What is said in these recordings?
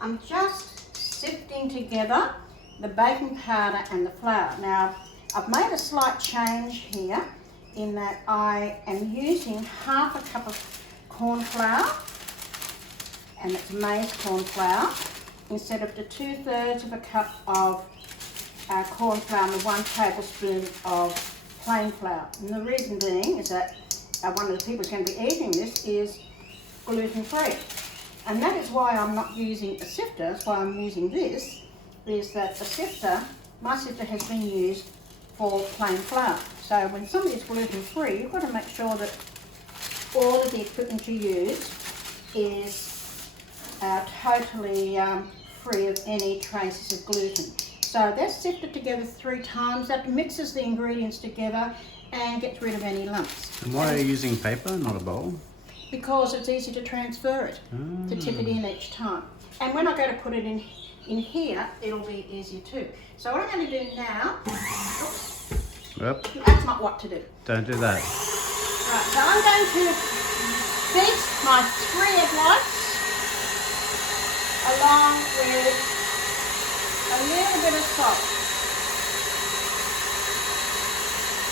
I'm just sifting together the baking powder and the flour. Now, I've made a slight change here in that I am using half a cup of corn flour, and it's maize corn flour, instead of the 2/3 of a cup of corn flour and 1 tablespoon of plain flour. And the reason being is that one of the people who's going to be eating this is gluten-free. And that is why I'm not using a sifter. That's why I'm using this, is that the sifter, my sifter has been used for plain flour. So when somebody's gluten-free, you've got to make sure that all of the equipment you use is totally free of any traces of gluten. So that's sifted together 3 times. That mixes the ingredients together and gets rid of any lumps. And why are you using paper, not a bowl? Because it's easy to transfer it, to tip it in each time. And when I go to put it in here, it'll be easier too. So what I'm going to do now, Yep. That's not what to do. Don't do that. Right, so I'm going to beat my 3 egg whites along with a little bit of salt.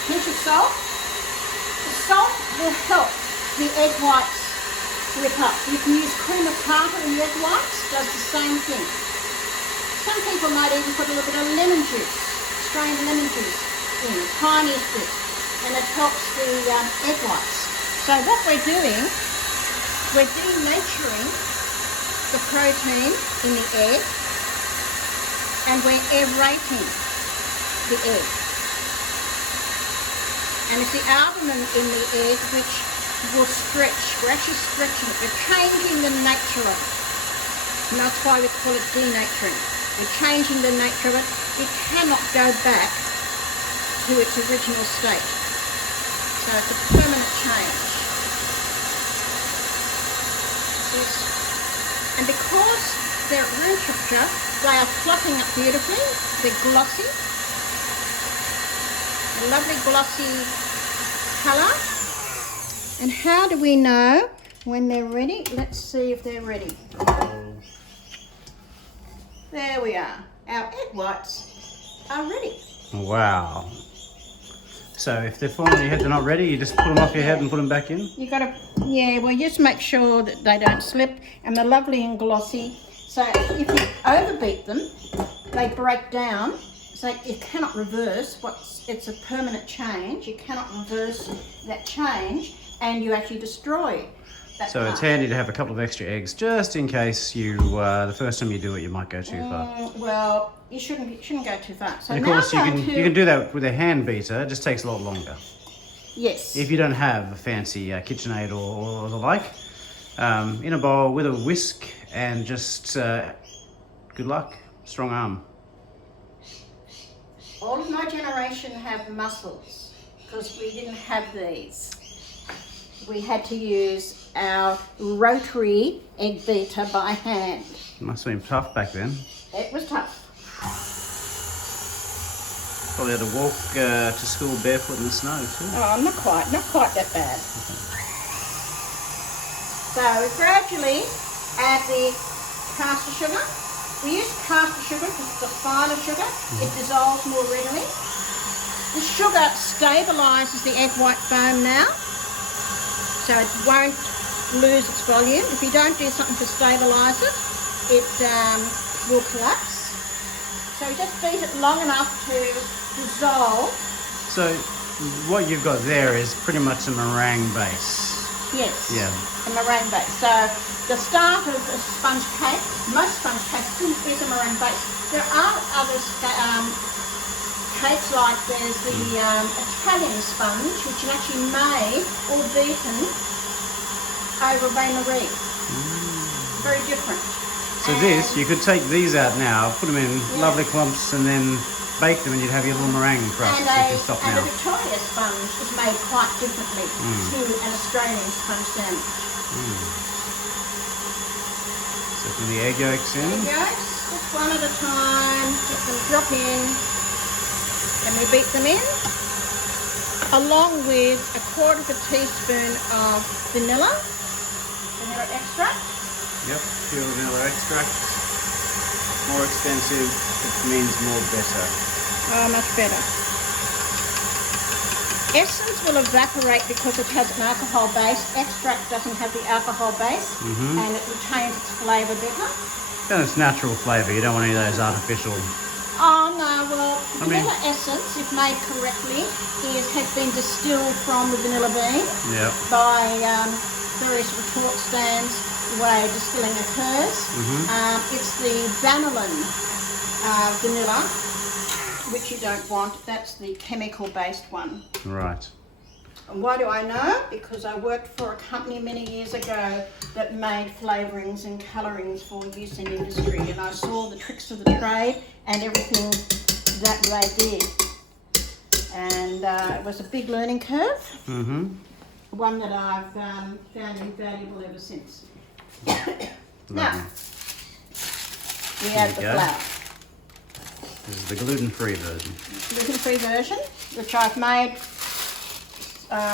Pinch of salt. The salt will help the egg whites whip up. You can use cream of tartar in the egg whites, does the same thing. Some people might even put a little bit of lemon juice, strained lemon juice in, the tiniest bit, and it helps the egg whites. So what we're doing, we're denaturing the protein in the egg, and we're aerating the egg. And it's the albumin in the egg which will stretch. We're actually stretching it. We're changing the nature of it. And that's why we call it denaturing. We're changing the nature of it. It cannot go back to its original state. So it's a permanent change. And because they're at room temperature, they are fluffing up beautifully. They're glossy. A lovely glossy colour. And how do we know when they're ready? Let's see if they're ready. There we are. Our egg whites are ready. Wow. So if they're falling on your head, they're not ready, you just put them off your head and put them back in? You got to, yeah, well, just make sure that they don't slip, and they're lovely and glossy. So if you overbeat them, they break down. So you cannot reverse. It's a permanent change. You cannot reverse that change, and you actually destroy that So part. it's handy to have a couple of extra eggs, just in case you, the first time you do it, you might go too far. Well, you shouldn't go too far. So And of now course, you I'm can going to, you can do that with a hand beater. It just takes a lot longer. yes. If you don't have a fancy KitchenAid or the like, in a bowl with a whisk and just good luck, strong arm. All of my generation have muscles because we didn't have these. We had to use our rotary egg beater by hand. Must have been tough back then. It was tough. Probably had to walk to school barefoot in the snow too. Oh, not quite that bad. So we gradually add the caster sugar. We use caster sugar because it's a finer sugar. It dissolves more readily. The sugar stabilises the egg white foam now, so it won't lose its volume. If you don't do something to stabilise it, it will collapse. So we just beat it long enough to dissolve. So what you've got there is pretty much a meringue base. Yes. Yeah. A meringue base. So the start of a sponge cake, most sponge cakes is a meringue base. There are other cakes, like there's the Italian sponge, which is actually made or beaten over bain-marie. Very different. So this, you could take these out now, put them in lovely clumps and then bake them and you'd have your little meringue crust. And, So you can stop and now. a Victoria sponge is made quite differently to an Australian sponge sandwich. So put the egg yolks in. Egg yolks, just one at a time, let them drop in, and we beat them in, along with 1/4 teaspoon of vanilla extract. Yep, pure vanilla extract. More expensive, it means more better. Oh, much better. Essence will evaporate because it has an alcohol base. Extract doesn't have the alcohol base, and it retains its flavour better. And it's natural flavour, you don't want any of those artificial. Oh no, well, vanilla essence, if made correctly, has been distilled from the vanilla bean by various retort stands, the way distilling occurs. It's the vanillin vanilla, which you don't want. That's the chemical-based one. Right. And why do I know? Because I worked for a company many years ago that made flavourings and colourings for use in industry, and I saw the tricks of the trade and everything that they did. And it was a big learning curve, one that I've found invaluable ever since. Now, we add the flour. This is the gluten-free version. Gluten-free version, which I've made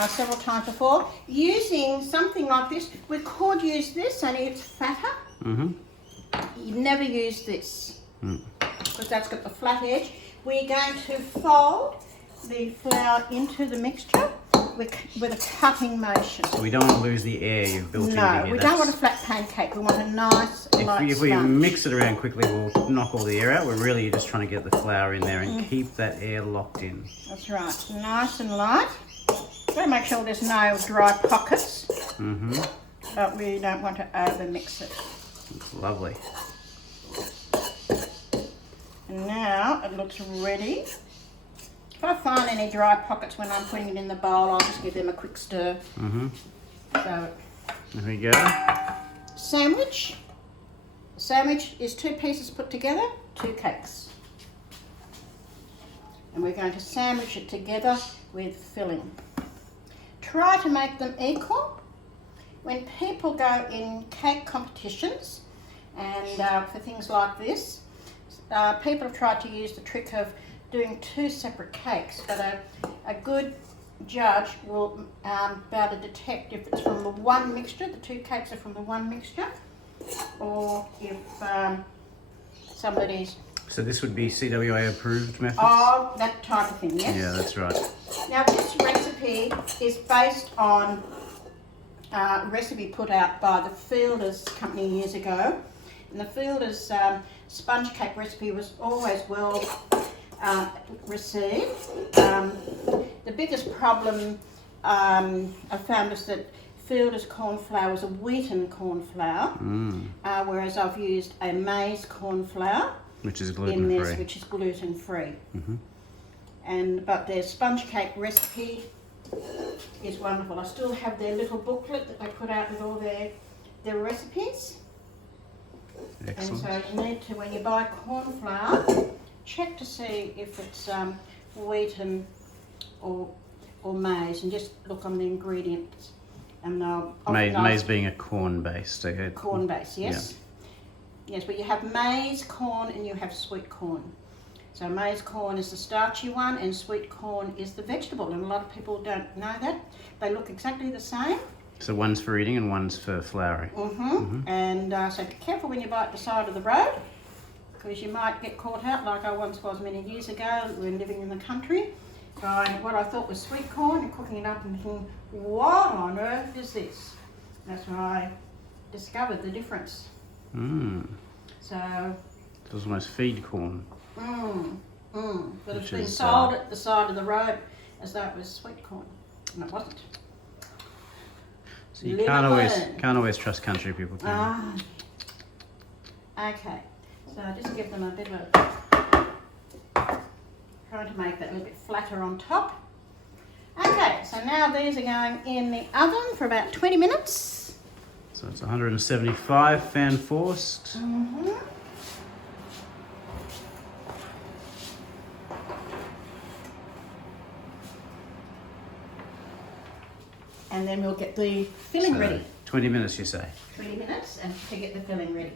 several times before. Using something like this, we could use this, only it's fatter. You never use this, because that's got the flat edge. We're going to fold the flour into the mixture with a cutting motion. So we don't want to lose the air you've built into here. No, we don't want a flat pancake. We want a nice, light If we sponge. mix it around quickly, we'll knock all the air out. We're really just trying to get the flour in there and keep that air locked in. That's right, nice and light. Got to make sure there's no dry pockets, but we don't want to over mix it. It's lovely. And now it looks ready. If I find any dry pockets when I'm putting it in the bowl, I'll just give them a quick stir. So, There we go. sandwich. Sandwich is 2 pieces put together, 2 cakes. And we're going to sandwich it together with filling. Try to make them equal. When people go in cake competitions and for things like this, people have tried to use the trick of doing 2 separate cakes, but a good judge will be able to detect if it's from the one mixture, the 2 cakes are from the one mixture, or if somebody's... So this would be CWA approved methods? Oh, that type of thing, yes. Yeah, that's right. Now this recipe is based on a recipe put out by the Fielders company years ago. And the Fielders sponge cake recipe was always well received. The biggest problem I found is that Fielders corn flour was a wheaten corn flour, whereas I've used a maize corn flour. Which is In gluten-free. this, which is gluten-free. But their sponge cake recipe is wonderful. I still have their little booklet that they put out with all their recipes. Excellent. And so you need to, when you buy corn flour, check to see if it's wheaten or maize, and just look on the ingredients. And Maize being a corn-based. Okay. Corn base, yes. Yes, but you have maize corn and you have sweet corn. So maize corn is the starchy one and sweet corn is the vegetable, and a lot of people don't know that. They look exactly the same. So one's for eating and one's for flouring. And so be careful when you buy at the side of the road, because you might get caught out like I once was many years ago when living in the country, buying what I thought was sweet corn and cooking it up and thinking, what on earth is this? That's when I discovered the difference. So It was almost feed corn. But it's Which been is, sold at the side of the road as though it was sweet corn, and it wasn't. So you Live can't and always learn. trust country people, can you? Okay, so just give them a bit of trying to make that a little bit flatter on top. Okay, so now these are going in the oven for about 20 minutes. So it's 175 fan forced. And then we'll get the filling ready. 20 minutes, you say? 20 minutes and to get the filling ready.